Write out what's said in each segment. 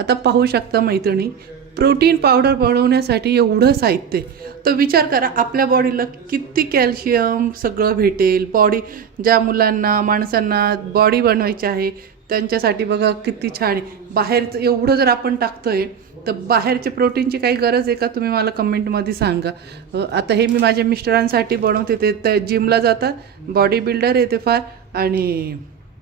आता पाहू शकता मैत्रिणी, प्रोटीन पावडर बनवण्यासाठी एवढं साहित्य, तर विचार करा आपल्या बॉडीला किती कॅल्शियम सगळं भेटेल. बॉडी ज्या मुलांना माणसांना बॉडी बनवायची आहे त्यांच्यासाठी बघा किती छान आहे. बाहेरचं एवढं जर आपण टाकतोय तर बाहेरच्या प्रोटीनची काही गरज आहे का, तुम्ही मला कमेंटमध्ये सांगा. आता हे मी माझ्या मिस्टरांसाठी बनवते, ते जिमला जातात, बॉडी बिल्डर आहे ते फार, आणि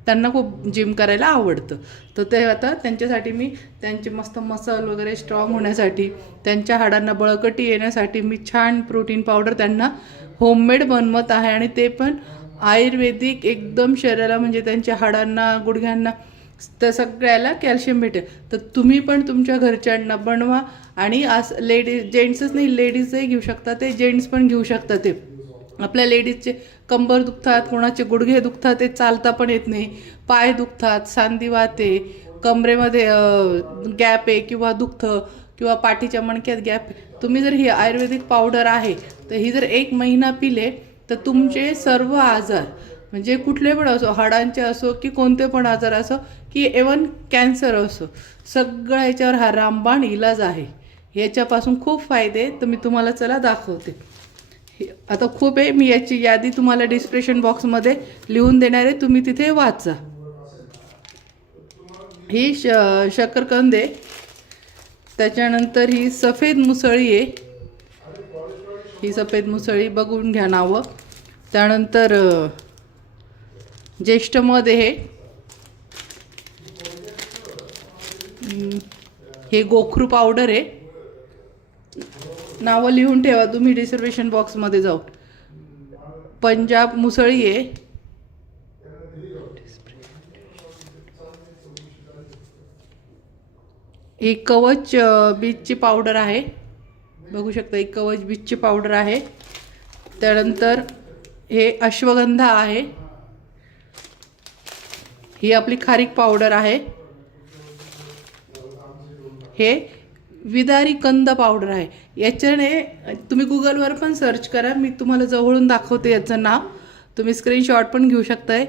त्यांना खूप जिम करायला आवडतं. तर ते आता त्यांच्यासाठी मी त्यांचे मस्त मसल वगैरे स्ट्रॉंग होण्यासाठी, त्यांच्या हाडांना बळकटी येण्यासाठी मी छान प्रोटीन पावडर त्यांना होममेड बनवत आहे. आणि ते पण आयुर्वेदिक एकदम शरीराला, म्हणजे त्यांच्या हाडांना गुडघ्यांना त्या सगळ्याला कॅल्शियम भेटेल. तर तुम्ही पण तुमच्या घरच्यांना बनवा. आणि आज लेडीज जेंट्सच नाही, लेडीजही घेऊ शकता, ते जेंट्स पण घेऊ शकता. ते आपल्या लेडीजचे कंबर दुखतात, कोणाचे गुडघे दुखतात, ते चालता पण येत नाही, पाय दुखतात, सांधीवात आहे, कमरेमध्ये गॅप आहे किंवा दुखतं, किंवा पाठीच्या मणक्यात गॅप आहे. तुम्ही जर ही आयुर्वेदिक पावडर आहे तर ही जर 1 महिना पिले तर तुमचे सर्व आजार, म्हणजे कुठले पण असो, हाडांचे असो की कोणते पण आजार असो, की इव्हन कॅन्सर असो, सगळ्या याच्यावर हा रामबाण इलाज आहे. याच्यापासून खूप फायदे, तर मी तुम्हाला चला दाखवते. आता खूप आहे, मी याची यादी तुम्हाला डिस्क्रिप्शन बॉक्समध्ये लिहून देणार आहे, तुम्ही तिथे वाचा. ही शकरकंद आहे, त्याच्यानंतर ही सफेद मुसळी आहे, ही सफेद मुसळी बघून घ्या नावं. त्यानंतर ज्येष्ठमध आहे, हे गोखरू पावडर आहे, नावं लिहून ठेवा तुम्ही डिस्क्रिप्शन बॉक्समध्ये जाऊन. पंजाब मुसळी आहे, ही कवच बीजची पावडर आहे, बघू शकता, ही कवच बीजची पावडर आहे. त्यानंतर हे अश्वगंधा आहे, ही आपली खारीक पावडर आहे. हे विदारी कंद पावडर आहे. याच्याने तुम्ही गुगलवर पण सर्च करा, मी तुम्हाला जवळून दाखवते याचं नाव, तुम्ही स्क्रीनशॉट पण घेऊ शकताय.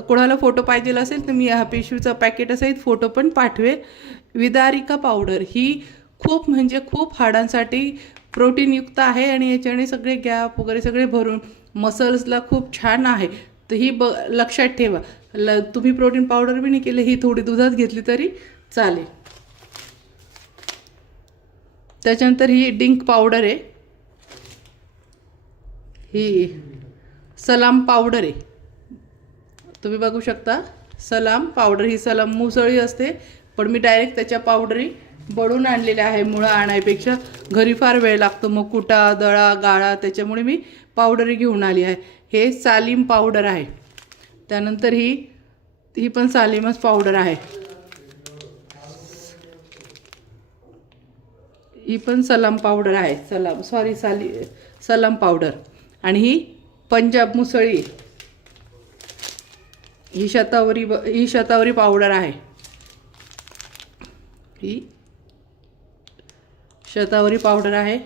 कोणाला फोटो पाहिजे असेल तर मी ह्या पिशवीचं पॅकेट असेल फोटो पण पाठवेल. विदारिका पावडर ही खूप म्हणजे खूप हाडांसाठी प्रोटीनयुक्त आहे, आणि याच्याने सगळे गॅप वगैरे सगळे भरून मसल्सला खूप छान आहे. तर ही लक्षात ठेवा. तुम्ही प्रोटीन पावडर बी नाही केलं, ही थोडी दुधात घेतली तरी चालेल. त्याच्यानंतर ही डिंक पावडर आहे, ही सलाम पावडर आहे, तुम्ही बघू शकता सलाम पावडर. ही सलाम मुसळी असते, पण मी डायरेक्ट त्याच्या पावडरी बनवून आणलेल्या आहे. मुळं आणायपेक्षा घरी फार वेळ लागतो, मग कुटा दळा गाळा, त्याच्यामुळे मी पावडरी घेऊन आली आहे. हे सालीम पावडर आहे. त्यानंतर ही पण सालीमच पावडर आहे, ही पण सलाम पावडर आहे, सलाम पावडर. आणि ही पंजाब मुसळी, ही शतावरी पावडर आहे, ही शतावरी पावडर आहे.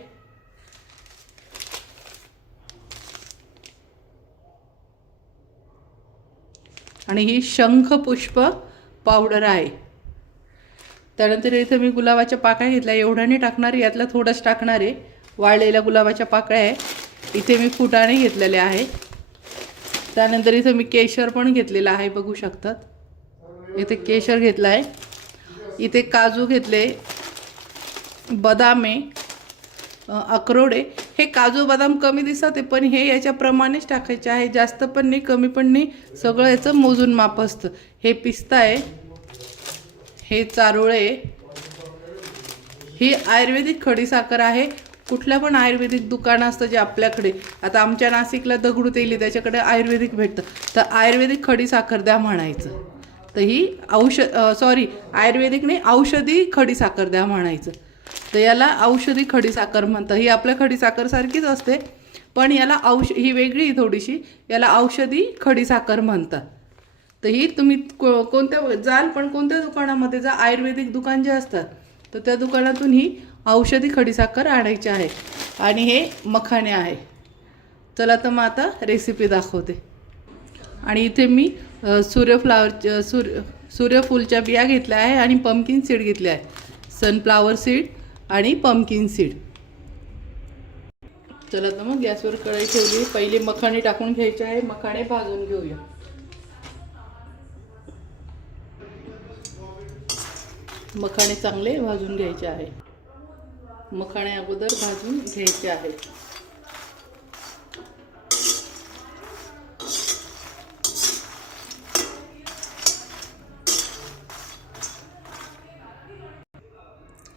आणि ही शंखपुष्प पावडर आहे. त्यानंतर इथं मी गुलाबाच्या पाकळ्या घेतल्या, एवढ्या नाही टाकणार, यातला थोडंच टाकणार आहे. वाळलेल्या गुलाबाच्या पाकळ्या आहे. इथे मी फुटाणे घेतलेले आहे. त्यानंतर इथं मी केशर पण घेतलेलं आहे, बघू शकतात, इथे केशर घेतलं आहे. इथे काजू घेतले, बदाम आहे, अक्रोड आहे. हे काजू बदाम कमी दिसतात आहे, पण हे याच्याप्रमाणेच टाकायचे आहे, जास्त पण नाही कमी पण नाही, सगळं याचं मोजून माप असतं. हे पिस्ता आहे, हे चारोळे, ही आयुर्वेदिक खडीसाखर आहे. कुठल्या पण आयुर्वेदिक दुकान असतं जे आपल्याकडे, आता आमच्या नाशिकला दगडू तेली त्याच्याकडे आयुर्वेदिक भेटतं, तर आयुर्वेदिक खडीसाखर द्या म्हणायचं. तर ही आयुर्वेदिक नाही, औषधी खडीसाखर द्या म्हणायचं. तर याला औषधी खडीसाखर म्हणतात. ही आपल्या खडीसाखरसारखीच असते, पण याला ही वेगळी थोडीशी, याला औषधी खडीसाखर म्हणतात. तर ही तुम्ही कोणत्या जाल पण कोणत्या दुकानामध्ये जा, आयुर्वेदिक दुकान जे असतात तर त्या दुकानातून ही औषधी खडीसाखर आणायची आहे. आणि हे मखाणे आहे. चला तर मग आता रेसिपी दाखवते. आणि इथे मी सूर्यफूलच्या बिया घेतल्या आहे आणि पंपकिन सीड घेतले आहे, सनफ्लावर सीड आणि पंपकिन सीड. चला तर मग गॅसवर कढई ठेवली. पहिले मखाणे टाकून घ्यायचे आहे. मखाणे भाजून घेऊया. मखाणे चांगले भाजून घ्यायचे आहे. मखाणे अगोदर भाजून घ्यायचे आहे.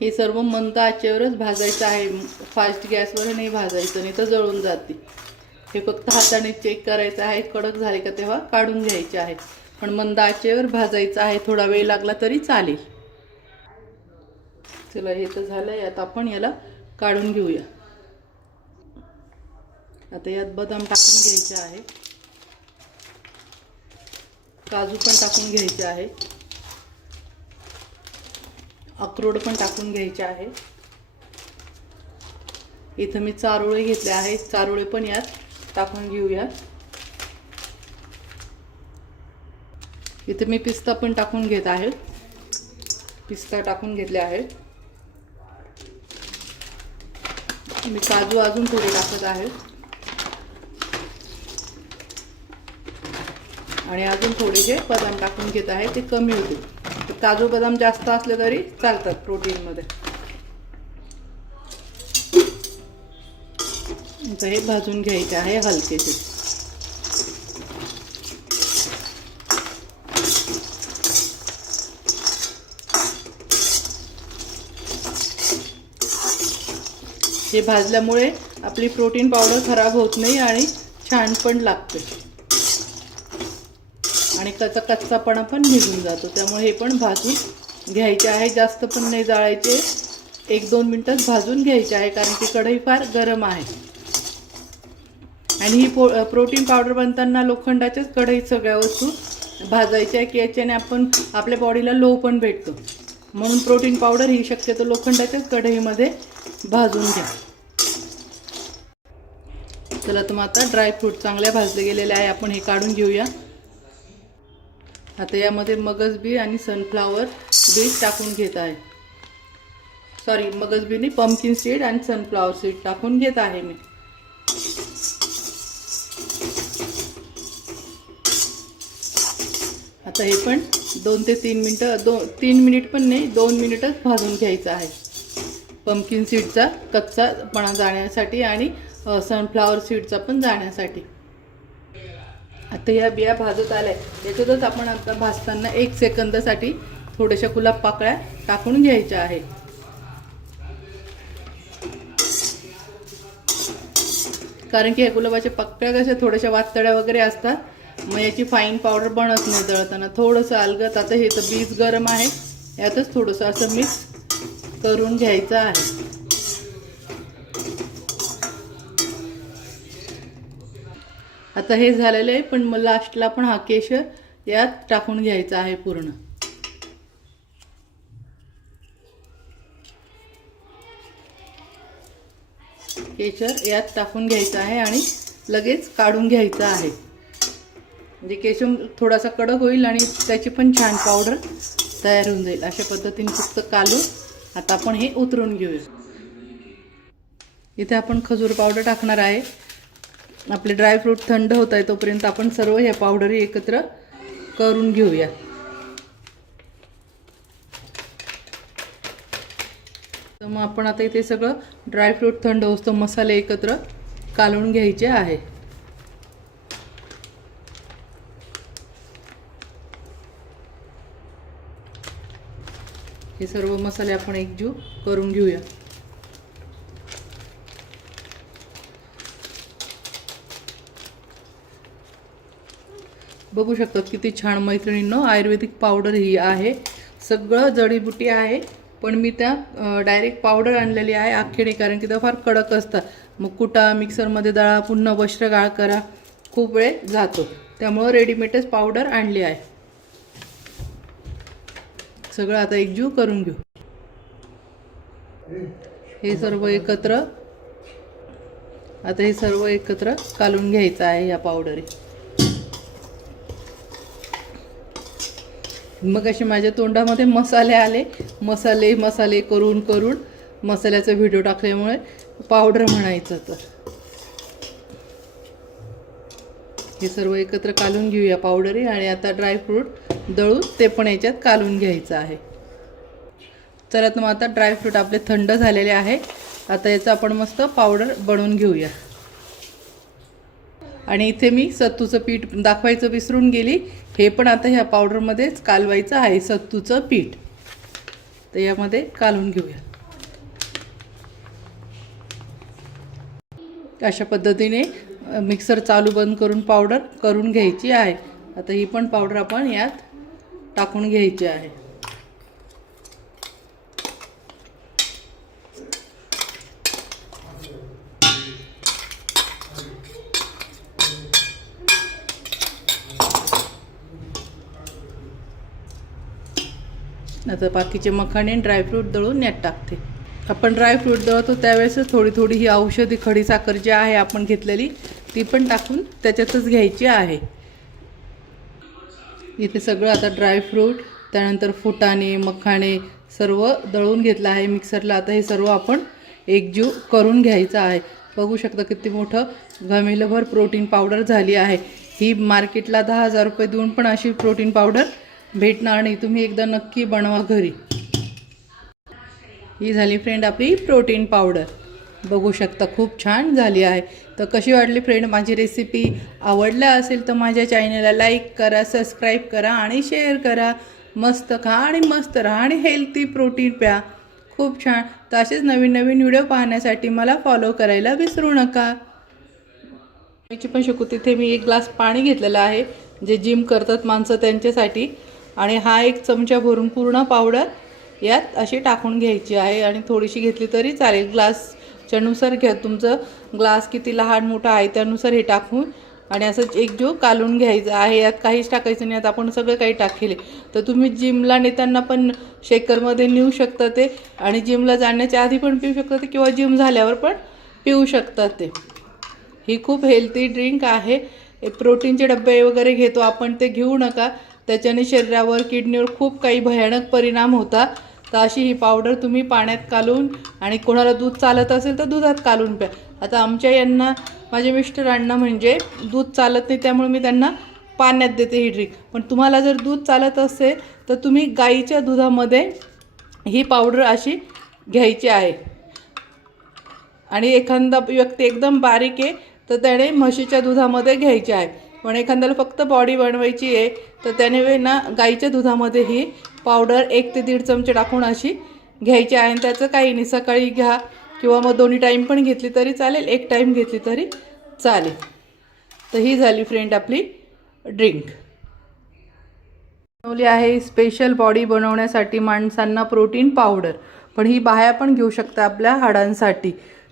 हे सर्व मंद आचेवरच भाजायचं आहे. फास्ट गॅसवर नाही भाजायचं, नाही तर जळून जाते. हे फक्त हाताने चेक करायचं आहे कडक झाले का तेव्हा काढून घ्यायचे आहे. पण मंद आचेवर भाजायचं आहे. थोडा वेळ लागला तरी चालेल. चला हे तर झालंय. आता आपण याला काढून घेऊया. आता यात बदाम टाकून घ्यायचे आहे, काजू पण टाकून घ्यायचे आहे, अक्रोड पण टाकून घ्यायचे आहे. इथं मी चारोळे घेतले आहेत, चारोळे पण यात टाकून घेऊया. इथे मी पिस्ता पण टाकून घेत आहे. पिस्ता टाकून घेतले आहे. मी काजू अजून थोडे टाकत आहे आणि अजून थोडेसे बदाम टाकून घेत आहे. ते कमी होते. काजू बदाम जास्त असले तरी चालतात प्रोटीनमध्ये. आता हे भाजून घ्यायचे आहे हलकेसे. हे भाजल्यामुळे आपली प्रोटीन पावडर खराब होत नाही आणि छान पण लागते आणि त्याचा कच्चापणा पण निघून जातो. त्यामुळे हे पण भाजून घ्यायचे आहे. जास्त पण नाही जाळायचे. 1-2 मिनिटच भाजून घ्यायचे आहे, कारण की कढई फार गरम आहे. आणि ही प्रोटीन पावडर बनताना लोखंडाच्याच कढईत सगळ्या वस्तू भाजायच्या, की याच्याने आपण आपल्या बॉडीला लो पण भेटतो. म्हणून प्रोटीन पावडर ही शक्यतो लोखंडाच्याच कढईमध्ये भाजून घ्या. चला तर मग आता ड्रायफ्रूट चांगल्या भाजले गेलेले आहे. आपण हे काढून घेऊया. आता यामध्ये मगज बी आणि सनफ्लावर बीज टाकून घेत आहे. सॉरी, मगज बी नाही, पंपकिन सीड आणि सनफ्लावर सीड टाकून घेत आहे मी. आता हे पण 2 ते 3 मिनिटं, 3 मिनिट पण नाही, 2 मिनिटच भाजून घ्यायचं आहे. पंपकिन सीडचा कच्चापणा जाण्यासाठी आणि सनफ्लावर सीडचा पण जाण्यासाठी. आता या बिया भाजत आल्या. याच्यातच आपण आता भाजताना 1 सेकंदासाठी थोड्याशा गुलाब पाकळ्या टाकून घ्यायच्या आहे. कारण की या गुलाबाच्या पाकळ्या कशा थोड्याशा वातड्या वगैरे असतात, मग याची फाईन पावडर बनत नाही दळताना. थोडंसं अलगत. आता हे तर बीज गरम आहे, यातच थोडंसं असं मिक्स करून घ्यायचं आहे. आता हे झालेलं आहे, पण मग लास्टला पण हा केशर यात टाकून घ्यायचा आहे पूर्ण. केशर यात टाकून घ्यायचं आहे आणि लगेच काढून घ्यायचं आहे. म्हणजे केशर थोडासा कडक होईल आणि त्याची पण छान पावडर तयार होऊन जाईल. अशा पद्धतीने फक्त काढून आता आपण हे उतरून घेऊया. इथे आपण खजूर पावडर टाकणार आहे. आपले ड्रायफ्रूट थंड होत आहे तोपर्यंत आपण सर्व ह्या पावडरी एकत्र करून घेऊया. तर मग आपण आता इथे सगळं ड्रायफ्रूट थंड होतो मसाले एकत्र कालवून घ्यायचे आहे. हे सर्व मसाले आपण एकजीव करून घेऊया. बघू शकता किती छान मैत्रिणींनो आयुर्वेदिक पावडर ही आहे. सगळं जडीबुटी आहे, पण मी त्या डायरेक्ट पावडर आणलेली आहे आखेडी, कारण की त्या फार कडक असतात. मग कुटा, मिक्सरमध्ये दळा, पुन्हा वस्त्रगाळ करा, खूप वेळ जातो. त्यामुळं रेडीमेडच पावडर आणली आहे. सगळं आता एकजीव करून घेऊ. हे सर्व एकत्र कालून घ्यायचं आहे या पावडरी. मग असे माझ्या तोंडामध्ये मसाले आले, मसाले मसाले करून करून मसाल्याचा व्हिडिओ टाकल्यामुळे पावडर म्हणायचं. तर हे सर्व एकत्र कालून घेऊया पावडरी. आणि आता ड्रायफ्रूट दळून ते पण याच्यात कालून घ्यायचं आहे. चला तर मग आता ड्रायफ्रूट आपले थंड झालेले आहे. आता याचं आपण मस्त पावडर बनवून घेऊया. आणि इथे मी सत्तूचं पीठ दाखवायचं विसरून गेली. हे पण आता ह्या पावडरमध्येच कालवायचं आहे, सत्तूचं पीठ. तर यामध्ये कालवून घेऊया. अशा पद्धतीने मिक्सर चालू बंद करून पावडर करून घ्यायची आहे. आता ही पण पावडर आपण यात टाकून घ्यायची आहे. आता बाकीचे मखाणे ड्रायफ्रूट दळून यात टाकते. आपण ड्रायफ्रूट दळतो त्यावेळेस थोडी थोडी ही औषधी खडी साखर जी आहे आपण घेतलेली ती पण टाकून त्याच्यातच घ्यायची आहे. इथे सगळं आता ड्रायफ्रूट, त्यानंतर फुटाणे, मखाणे सर्व दळून घेतलं आहे मिक्सरला. आता हे सर्व आपण एकजीव करून घ्यायचं आहे. बघू शकता किती मोठं घमेलभर प्रोटीन पावडर झाली आहे. ही मार्केटला 10,000 रुपये देऊन पण अशी प्रोटीन पावडर भेटणार नाही. तुम्ही एकदा नक्की बनवा घरी. ही झाली फ्रेंड आपली प्रोटीन पावडर. बघू शकता खूप छान झाली आहे. तर कशी वाटली फ्रेंड माझी रेसिपी? आवडल्या असेल तर माझ्या चॅनलला लाईक करा, सबस्क्राईब करा आणि शेअर करा. मस्त खा आणि मस्त राहा आणि हेल्थी प्रोटीन प्या. खूप छान. तर असेच नवीन नवीन व्हिडिओ पाहण्यासाठी मला फॉलो करायला विसरू नका. मी पण शिकू. तिथे मी 1 ग्लास पाणी घेतलेलं आहे, जे जिम करतात माणसं त्यांच्यासाठी. आणि हा 1 चमचा भरून पूर्ण पावडर यात अशी टाकून घ्यायची आहे. आणि थोडीशी घेतली तरी चालेल, ग्लासच्या नुसार घ्या. तुमचं ग्लास किती लहान मोठा आहे त्यानुसार हे टाकून आणि असं एकजीव कालून घ्यायचं आहे. यात काहीच टाकायचं नाही. यात आपण सगळं काही टाकले. तर तुम्ही जिमला नेताना पण शेकरमध्ये नेऊ शकता ते, आणि जिमला जाण्याच्या आधी पण पिऊ शकता ते, किंवा जिम झाल्यावर पण पिऊ शकता ते. ही खूप हेल्थी ड्रिंक आहे. प्रोटीनचे डबे वगैरे घेतो आपण ते घेऊ नका. त्याच्याने शरीरावर, किडनीवर खूप काही भयानक परिणाम होतात. तर अशी ही पावडर तुम्ही पाण्यात कालून, आणि कोणाला दूध चालत असेल तर दुधात कालून प्या. आता आमच्या यांना, माझ्या मिस्टरांना म्हणजे दूध चालत नाही, त्यामुळे मी त्यांना पाण्यात देते ही ड्रिंक. पण तुम्हाला जर दूध चालत असेल तर तुम्ही गाईच्या दुधामध्ये ही पावडर अशी घ्यायची आहे. आणि एखादा व्यक्ती एकदम बारीक आहे तर त्याने म्हशीच्या दुधामध्ये घ्यायची आहे. पण एखाद्याला फक्त बॉडी बनवायची आहे तर त्याने ना गाईच्या दुधामध्ये ही पावडर 1 ते 1.5 चमचे टाकून अशी घ्यायची आहे. आणि त्याचं काही नाही, सकाळी घ्या किंवा मग 2 टाईम पण घेतली तरी चालेल, 1 टाईम घेतली तरी चालेल. तर ही झाली फ्रेंड आपली ड्रिंक. बनवली आहे स्पेशल बॉडी बनवण्यासाठी माणसांना प्रोटीन पावडर. पण ही बाया पण घेऊ शकता आपल्या हाडांसाठी.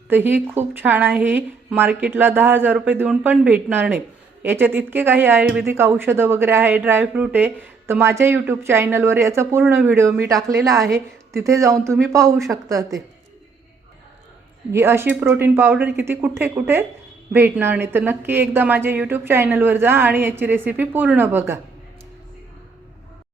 तर ही खूप छान आहे. मार्केटला 10,000 रुपये देऊन पण भेटणार नाही. याच्यात इतके काही आयुर्वेदिक औषधं वगैरे आहे, ड्रायफ्रूट आहे. तर माझ्या यूट्यूब चॅनलवर याचा पूर्ण व्हिडिओ मी टाकलेला आहे, तिथे जाऊन तुम्ही पाहू शकता. ते ही अशी प्रोटीन पावडर किती कुठे कुठे भेटणार नाही. तर नक्की एकदा माझ्या यूट्यूब चॅनलवर जा आणि याची रेसिपी पूर्ण बघा.